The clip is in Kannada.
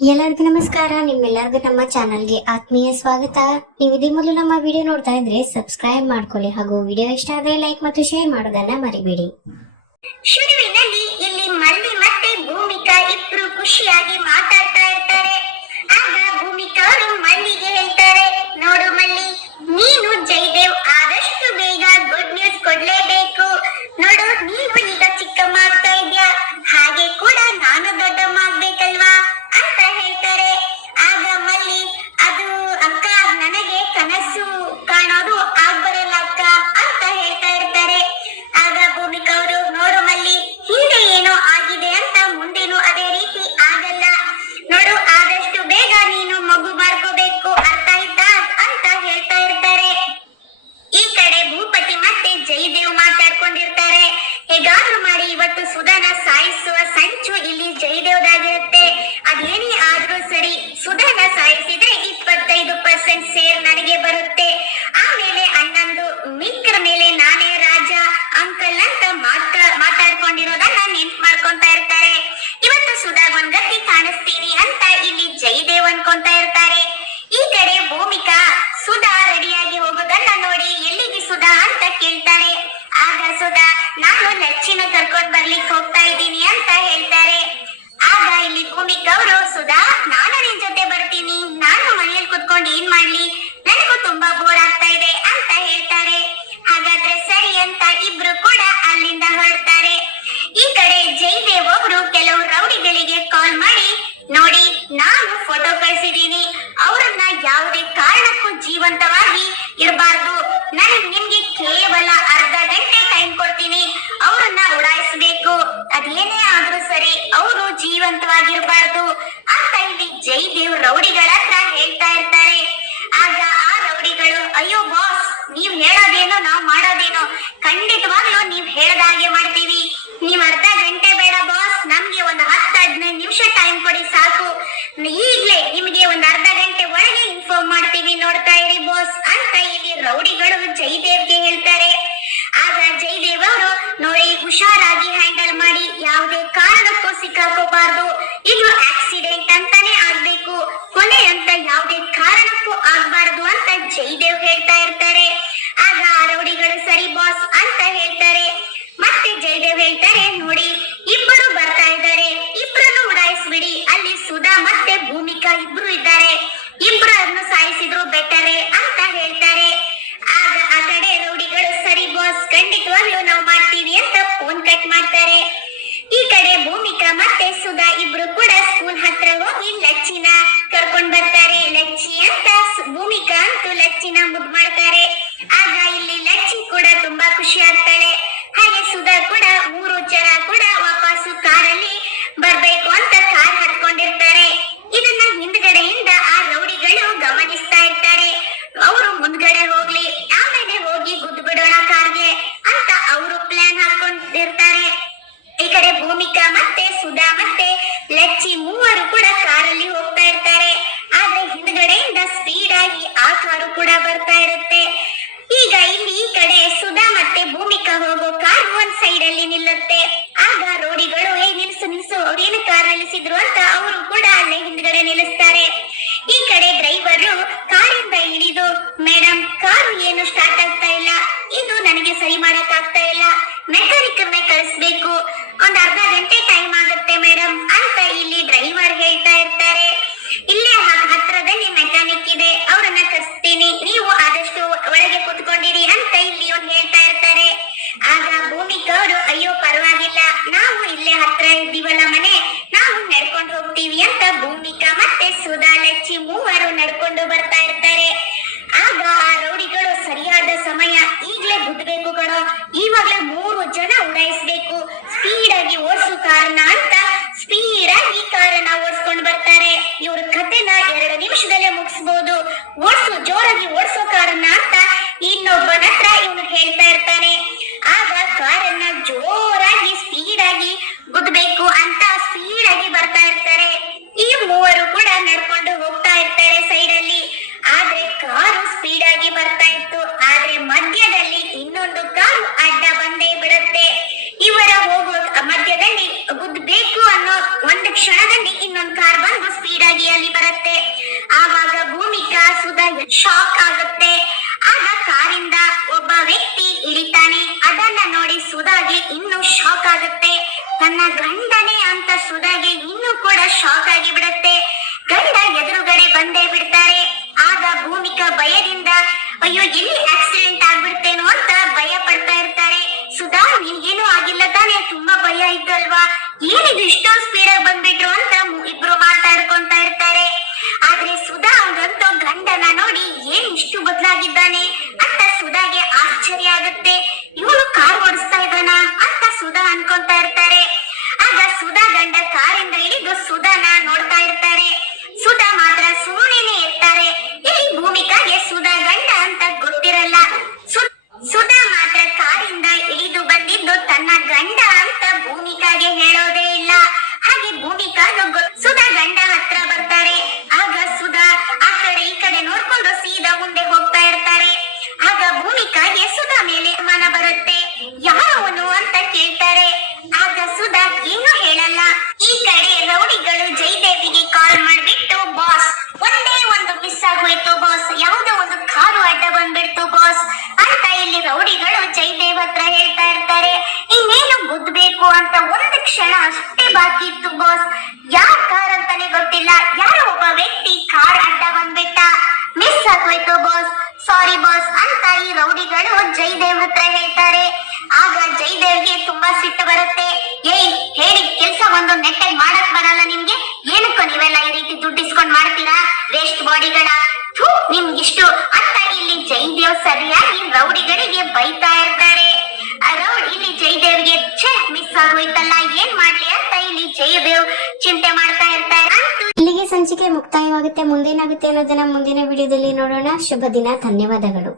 ಎಲ್ಲರಿಗೂ ನಮಸ್ಕಾರ. ನಿಮ್ಮೆಲ್ಲರಿಗೂ ನಮ್ಮ ಚಾನಲ್ಗೆ ಆತ್ಮೀಯ ಸ್ವಾಗತ. ನೀವು ಇದೇ ಮೊದಲು ನಮ್ಮ ವಿಡಿಯೋ ನೋಡ್ತಾ ಇದ್ರೆ ಸಬ್ಸ್ಕ್ರೈಬ್ ಮಾಡ್ಕೊಳ್ಳಿ ಹಾಗೂ ವಿಡಿಯೋ ಇಷ್ಟ ಆದ್ರೆ ಲೈಕ್ ಮತ್ತು ಶೇರ್ ಮಾಡೋದನ್ನ ಮರಿಬೇಡಿ. ಶುರುವಿನಲ್ಲಿ ಇಲ್ಲಿ ಮಲ್ಲಿ ಮತ್ತೆ ಭೂಮಿಕಾ ಇಬ್ರು ಖುಷಿಯಾಗಿ ಮಾತಾಡ್ತಾ ಇರ್ತಾರೆ. ಆಗ ಭೂಮಿಕಾ ಅವರು ಮಲ್ಲಿಗೆ ಹೇಳ್ತಾರೆ, ನೋಡು ಮಾಡಿ ಇವತ್ತು ಸುಧಾನ ಸಾಯಿಸುವ ಸಂಚು ಇಲ್ಲಿ ಜಯದೇವ್ದಾಗಿರುತ್ತೆ ಅದೇನೇ ಆದ್ರೂ ಸರಿ ಸುಧಾನ ಸಾಯಿಸಿದ್ರೆ ಇಪ್ಪತ್ತೈದು ಪರ್ಸೆಂಟ್ ಸೇರ್ ನನಗೆ ಬರುತ್ತೆ ಆಮೇಲೆ ಅಣ್ಣಂದು ಮಿಕ್ರ ಮೇಲೆ ನಾನೇ ರಾಜ ಅಂಕಲ್ ಅಂತ ಮಾತಾ ಮಾತಾಡ್ಕೊಂಡಿರೋದನ್ನ ನೆನ್ಪ್ ಮಾಡ್ಕೊಂತ ಇರ್ತಾರೆ ಇವತ್ತು ಸುಧಾಗ್ ಒಂದ್ ಗತಿ ಕಾಣಿಸ್ತೀನಿ ಅಂತ ಇಲ್ಲಿ ಜಯದೇವ್ ಅನ್ಕೊಂತ ಇರ್ತಾರೆ ಈ ಕಡೆ ಭೂಮಿಕಾ ಸುಧಾ ರೆಡಿಯಾಗಿ ಹೋಗೋದನ್ನ ನೋಡಿ ಎಲ್ಲಿಗೆ ಸುಧಾ ಅಂತ ಕೇಳ್ತಾರೆ ಆಗ ಸುಧಾ ನಾನು ಲಚ್ಚಿನ ಕರ್ಕೊಂಡ್ ಬರ್ಲಿಕ್ಕೆ ಹೋಗ್ತಾ ಇದ್ದೀನಿ ಅಂತ ಹೇಳ್ತಾರೆ. ಆಗ ಇಲ್ಲಿ ಭೂಮಿಕ್ ಅವರು, ಸುಧಾ, ನಾನು ನಿನ್ ಜೊತೆ ಬರ್ತೀನಿ. ನಾನು ಮನೆಯಲ್ಲಿ ಕುತ್ಕೊಂಡು ಏನ್ ಮಾಡ್ಲಿ? ನನಗೂ ತುಂಬಾ ಬೋರ್ ಆಗ್ತಾ ಇದೆ ಅಂತ ಹೇಳ್ತಾರೆ. ಹಾಗಾದ್ರೆ ಸರಿ ಅಂತ ಇಬ್ರು ಕೂಡ ಅಲ್ಲಿಂದ ಹೊರಡ್ತಾರೆ. ಈ ಕಡೆ ಜಯದೇವ್ ಅವರು ಕೆಲವು ರೌಡಿಗಳಿಗೆ ಕಾಲ್ ಮಾಡಿ, ನೋಡಿ, ನಾನು ಫೋಟೋ ಕಳ್ಸಿದೀನಿ ಅವರನ್ನ ಯಾವುದೇ ಕಾರಣಕ್ಕೂ ಜೀವಂತವಾಗಿ ಇರಬಾರ್ದು. ನನಗೆ ನಿಮ್ಗೆ ಕೇವಲ ಅರ್ಧ ಗಂಟೆ ಟೈಮ್ ಕೊಡ್ತೀನಿ. ಅವರನ್ನ ಉಡಾಯಿಸಬೇಕು. ಅದೇನೇ ಆದ್ರೂ ಸರಿ, ಅವರು ಜೀವಂತವಾಗಿರಬಾರ್ದು. ಅಂತ ಇಲ್ಲಿ ಜೈದೇವ್ ರೌಡಿಗಳ ಹೇಳ್ತಾ ಇರ್ತಾರೆ. ಆಗ ಆ ರೌಡಿಗಳು, ಅಯ್ಯೋ ಬಾಸ್ ನೀವ್ ಹೇಳೋದೇನೋ, ನಾವ್ ಮಾಡೋದೇನೋ. ಖಂಡಿತವಾಗ್ಲೂ ನೀವ್ ಹೇಳ್ದ ಹಾಗೆ ಮಾಡ್ತೀವಿ. ನೀವ್ ಅರ್ಧ ಗಂಟೆ ಬೇಡ ಬಾಸ್ ನಮ್ಗೆ ಒಂದು ಹತ್ತು ಹದಿನೈದು ನಿಮಿಷ ಟೈಮ್ ಕೊಡಿ ಸಾಕು. ಈಗ್ಲೇ ನಿಮ್ಗೆ ಒಂದ್ ಅರ್ಧ ಗಂಟೆ ಒಳಗೆ ಇನ್ಫಾರ್ಮ್ ಮಾಡ್ತೀವಿ ನೋಡ್ತಾ ಇರಿ ಬಾಸ್ ಅಂತ ಇಲ್ಲಿ ರೌಡಿಗಳು ಜೈದೇವ್ಗೆ ಹೇಳ್ತಾರೆ. ಅವರು ನೋಡಿ, ಹುಷಾರಾಗಿ ಹ್ಯಾಂಡಲ್ ಮಾಡಿ, ಯಾವುದೇ ಕಾರಣಕ್ಕೂ ಸಿಕ್ಕಾಕೋಬಾರ್ದು. ಇದು ಆಕ್ಸಿಡೆಂಟ್ ಅಂತಾನೆ ಆಗ್ಬೇಕು. ಕೊನೆ ಅಂತ ಯಾವುದೇ ಕಾರಣಕ್ಕೂ ಆಗ್ಬಾರ್ದು ಅಂತ ಜಯದೇವ್ ಹೇಳ್ತಾ ಇರ್ತಾರೆ. ಆಗ ಆ ರೌಡಿಗಳು ಸರಿ ಬಾಸ್ ಅಂತ ಹೇಳ್ತಾರೆ. ಮತ್ತೆ ಜಯದೇವ್ ಹೇಳ್ತಾರೆ, ನೋಡಿ, ಇಬ್ಬರು ಬರ್ತಾ ಇದ್ದಾರೆ. ಇಬ್ಬರನ್ನು ಉಡಾಯಿಸ್ಬಿಡಿ. ಅಲ್ಲಿ ಸುಧಾ ಮತ್ತೆ ಭೂಮಿಕಾ ಇಬ್ರು ಇದ್ದಾರೆ. ಇಬ್ಬರನ್ನು ಸಾಯಿಸಿದ್ರು ಬೆಟರೆ ಅಂತ ಹೇಳ್ತಾರೆ ಆಗ ಆ ಕಡೆ ರೌಡಿಗಳು ಸರಿ ಬಾಸ್ ಖಂಡಿತವಾಗ್ಲೂ ನಾವು ಮಾಡ್ತೀವಿ ಅಂತ ಫೋನ್ ಕಟ್ ಮಾಡ್ತಾರೆ ಈ ಕಡೆ ಭೂಮಿಕಾ ಮತ್ತೆ ಸುಧಾ ಇಬ್ರು ಕೂಡ ಸ್ಕೂಲ್ ಹತ್ರ ಹೋಗಿ ಲಚ್ಚಿನ ಕರ್ಕೊಂಡ್ ಬರ್ತಾರೆ. ಲಚ್ಚಿ ಅಂತ ಭೂಮಿಕಾ ಅಂತೂ ಲಚ್ಚಿನ ಮುದ್ ಮಾಡ್ತಾರೆ. ಆಗ ಇಲ್ಲಿ ಲಚ್ಚಿ ಕೂಡ ತುಂಬಾ ಖುಷಿ ಆಗ್ತಾಳೆ. ಹಾಗೆ ಸುಧಾ ಕೂಡ ಮೂರು ಜನ ಕೂಡ ವಾಪಸ್ಸು ಕಾರಲ್ಲಿ ಬರ್ಬೇಕು ಅಂತ ಕಾರ್ ಹತ್ಕೊಂಡಿರ್ತಾರೆ. ಇದನ್ನ ಹಿಂದ್ಗಡೆಯಿಂದ ಆ ರೌಡಿಗಳು ಗಮನಿಸ್ತಾ ಇರ್ತಾರೆ. ಅವರು ಮುಂದ್ಗಡೆ ಹೋಗ್ಲಿ ಆಮೇಲೆ ಹೋಗಿ ಗುದ್ದು ಬಿಡೋಣ ಕಾರ್ಗೆ ಅಂತ ಅವರು ಪ್ಲಾನ್ ಹಾಕೊಂಡಿರ್ತಾರೆ ಈ ಕಡೆ ಭೂಮಿಕಾ ಮತ್ತೆ ಸುಧಾ ಮತ್ತೆ ಲಚ್ಚಿ ಮೂವರು ಕೂಡ ಕಾರಲ್ಲಿ ಹೋಗ್ತಾ ಇರ್ತಾರೆ ಆದ್ರೆ ಹಿಂದ್ಗಡೆಯಿಂದ ಸ್ಪೀಡ್ ಕಾರು ಕೂಡ ಬರ್ತಾ ಇರುತ್ತೆ. ಈಗ ಇಲ್ಲಿ ಈ ಕಡೆ ಸುಧಾ ಮತ್ತೆ ಭೂಮಿಕಾ ಹೋಗೋ ಕಾರ್ ಒಂದ್ ಸೈಡ್ ಅಲ್ಲಿ ನಿಲ್ಲುತ್ತೆ. ಆಗ ರೋಡಿಗಳು ಏ ನಿಲ್ಸು ನಿಲ್ಸು ಅವ್ರೇನು ಕಾರ್ ನಿಲ್ಲಿಸಿದ್ರು ಅಂತ ಅವರು ಕೂಡ ಅಲ್ಲೇ ಹಿಂದ್ಗಡೆ ನಿಲ್ಲಿಸ್ತಾರೆ. ನಡ್ಕೊಂಡು ಬರ್ತಾ ಇರ್ತಾರೆ. ಆಗ ಆ ರೌಡಿಗಳು ಸರಿಯಾದ ಸಮಯ ಈಗ್ಲೇ ಗುದ್ದಬೇಕು ಕಣೋ. ಇವಾಗ್ಲೇ ಮೂರು ಜನ ಉಡಾಯಿಸ್ಬೇಕು. ಸ್ಪೀಡ್ ಆಗಿ ಓಡಿಸು ಕಾರಣ ಅಂತ ಸ್ಪೀಡ್ ಆಗಿ ಕಾರನ್ನ ಓಡಿಸ್ಕೊಂಡು ಬರ್ತಾರೆ. ಇವ್ರ ಕಥೆನ ಎರಡು ನಿಮಿಷದಲ್ಲೇ ಮುಗಿಸ್ಬೋದು. ಓಡಿಸು, ಜೋರಾಗಿ ಓಡಿಸೋ ಕಾರಣ ಅಂತ ಇನ್ನೊಬ್ಬನ ಹತ್ರ ಇವನು ಹೇಳ್ತಾ ಇರ್ತಾನೆ. ಕ್ಷಣದಲ್ಲಿ ಇನ್ನೊಂದು ಕಾರ್ ಬಂದು ಸ್ಪೀಡ್ ಆಗಿ ಅಲ್ಲಿ ಬರುತ್ತೆ. ಆವಾಗ ಭೂಮಿಕಾ ಸುಧಾ ಶಾಕ್ ಆಗುತ್ತೆ. ಆಗ ಕಾರಿಂದ ಒಬ್ಬ ವ್ಯಕ್ತಿ ಇಳಿತಾನೆ. ಅದನ್ನ ನೋಡಿ ಸುಧಾಗೆ ಇನ್ನು ಶಾಕ್ ಆಗುತ್ತೆ. ತನ್ನ ಗಂಡನೇ ಅಂತ ಸುಧಾಗೆ ಇನ್ನೂ ಕೂಡ ಶಾಕ್ ಆಗಿ ಬಿಡುತ್ತೆ. ಗಂಡ ಎದುರುಗಡೆ ಬಂದೇ ಬಿಡ್ತಾರೆ. ಆಗ ಭೂಮಿಕ ಭಯದಿಂದ, ಅಯ್ಯೋ, ಎಲ್ಲಿ ಆಕ್ಸಿಡೆಂಟ್ ಆಗ್ಬಿಡ್ತೇನೋ ಅಂತ ಭಯ ಪಡ್ತಾ ಇರ್ತಾರೆ. ಸುಧಾ ನಿನ್ಗೇನು ಆಗಿಲ್ಲ ತಾನೇ? ತುಂಬಾ ಭಯ ಇದ್ದಲ್ವಾ ಏನಿದು ಇಷ್ಟೊಂದು ಬದಲಾಗಿದ್ದಾನೆ ಅಂತ ಸುಧಾಗೆ ಆಶ್ಚರ್ಯ ಆಗುತ್ತೆ. ಇವನು ಕಾರ್ ಓಡಿಸ್ತಾ ಇದ್ದಾನ ಅಂತ ಸುಧಾ ಅನ್ಕೊಂತಾ ಇರ್ತಾರೆ ಆಗ ಸುಧಾ ಗಂಡ ಕಾರಿಂದ ಇಳಿದು ಸುಧಾನ ನೋಡ್ತಾ ಇರ್ತಾರೆ ಸುಧಾ ಮಾತ್ರ ಸುಮ್ಮನೆ ಇರ್ತಾರೆ ಇಲ್ಲಿ ಭೂಮಿಕಾಗೆ ಸುಧಾ ಗಂಡ ಅಂತ ಗೊತ್ತಿರಲ್ಲ ಸು- ಸುಧಾ ಮಾತ್ರ ಕಾರಿಂದ ಇಳಿದು ಬಂದಿದ್ದು ತನ್ನ ಗಂಡ ಅಂತ ಭೂಮಿಕಾಗೆ ಹೇಳೋದೇ ಇಲ್ಲ ಹಾಗೆ ಭೂಮಿಕಾಗ ಸುಧಾ ಗಂಡ ಹತ್ರ ಬರ್ತಾರೆ ಆಗ ಸುಧಾ ಆ ಕಡೆ ಈ ಕಡೆ ನೋಡ್ಕೊಂಡು ಸೀದಾ ಮುಂದೆ ಹೋಗ್ತಾ ಇರ್ತಾರೆ ಆಗ ಭೂಮಿಕಾಗೆ ಸುಧಾ ಮೇಲೆ ಅನುಮಾನ ಬರುತ್ತೆ ಯಾರವನು ಅಂತ ಕೇಳ್ತಾರೆ ಆಗ ಸುಧಾ ಏನು ಹೇಳಲ್ಲ ಈ ಕಡೆ ರೌಡಿಗಳು ಜಯದೇವಿಗೆ ಕಾಲ್ ಮಾಡ್ಬಿಟ್ಟು ಬಾಸ್ ಒಂದೇ ಒಂದು ಮಿಸ್ ಆಗೋಯ್ತು ಬಾಸ್ ಯಾವುದೋ ಒಂದು ಕಾರು ಅಡ್ಡ ಬಂದ್ಬಿಡ್ತು ಬಾಸ್ ಅಂತ ಇಲ್ಲಿ ರೌಡಿಗಳು ಜಯದೇವ್ ಹತ್ರ ಹೇಳ್ತಾ ಇರ್ತಾರೆ ಇನ್ನೇನು ಗುದ್ಬೇಕು ಅಂತ ಒಂದು ಕ್ಷಣ ಅಷ್ಟೇ ಬಾಕಿ ಇತ್ತು ಬಾಸ್ ಯಾವ ಕಾರ್ ಅಂತಾನೆ ಗೊತ್ತಿಲ್ಲ. ಯಾರೋ ಒಬ್ಬ ವ್ಯಕ್ತಿ ಕಾರ್ ಅಡ್ಡ ಬಂದ್ಬಿಟ್ಟ. ಮಿಸ್ ಆಗೋಯ್ತು ಬಾಸ್ ಸಾರಿ ಬಾಸ್ ಅಂತ ಈ ರೌಡಿಗಳು ಜೈದೇವ್ ಹತ್ರ ಹೇಳ್ತಾರೆ. ಆಗ ಜೈದೇವ್ಗೆ ತುಂಬಾ ಸಿಟ್ಟು ಬರುತ್ತೆ. ಏಯ್, ಹೇಳಿ, ಕೆಲಸ ಒಂದು ನೆಟ್ಟಾಗಿ ಮಾಡಕ್ ಬರಲ್ಲ ನಿಮ್ಗೆ? ಏನಕ್ಕೂ ನೀವೆಲ್ಲ ಈ ರೀತಿ ದುಡ್ಡು ಇಸ್ಕೊಂಡ್ ಮಾಡ್ತೀರಾ? ವೇಸ್ಟ್ ಬಾಡಿಗಳ. ನಿಮ್ಗಿಷ್ಟು. ಅಂತ ಇಲ್ಲಿ ಜೈದೇವ್ ಸರಿಯಾಗಿ ರೌಡಿಗಳಿಗೆ ಬೈತಾ ಇರ್ತಾರೆ ಆ ರೌಡ್ ಇಲ್ಲಿ ಜಯದೇವ್ಗೆ ಛೇ ಮಿಸ್ ಆಗೋಯ್ತಲ್ಲ ಏನ್ ಮಾಡ್ಲಿ ಅಂತ ಇಲ್ಲಿ ಜಯದೇವ್ ಚಿಂತೆ ಮಾಡ್ತಾ ಇರ್ತಾರೆ. ಇಲ್ಲಿಗೆ ಸಂಚಿಕೆ ಮುಕ್ತಾಯವಾಗುತ್ತೆ. ಮುಂದೇನಾಗುತ್ತೆ ಅನ್ನೋದನ್ನ ಮುಂದಿನ ವಿಡಿಯೋದಲ್ಲಿ ನೋಡೋಣ. ಶುಭ ದಿನ. ಧನ್ಯವಾದಗಳು.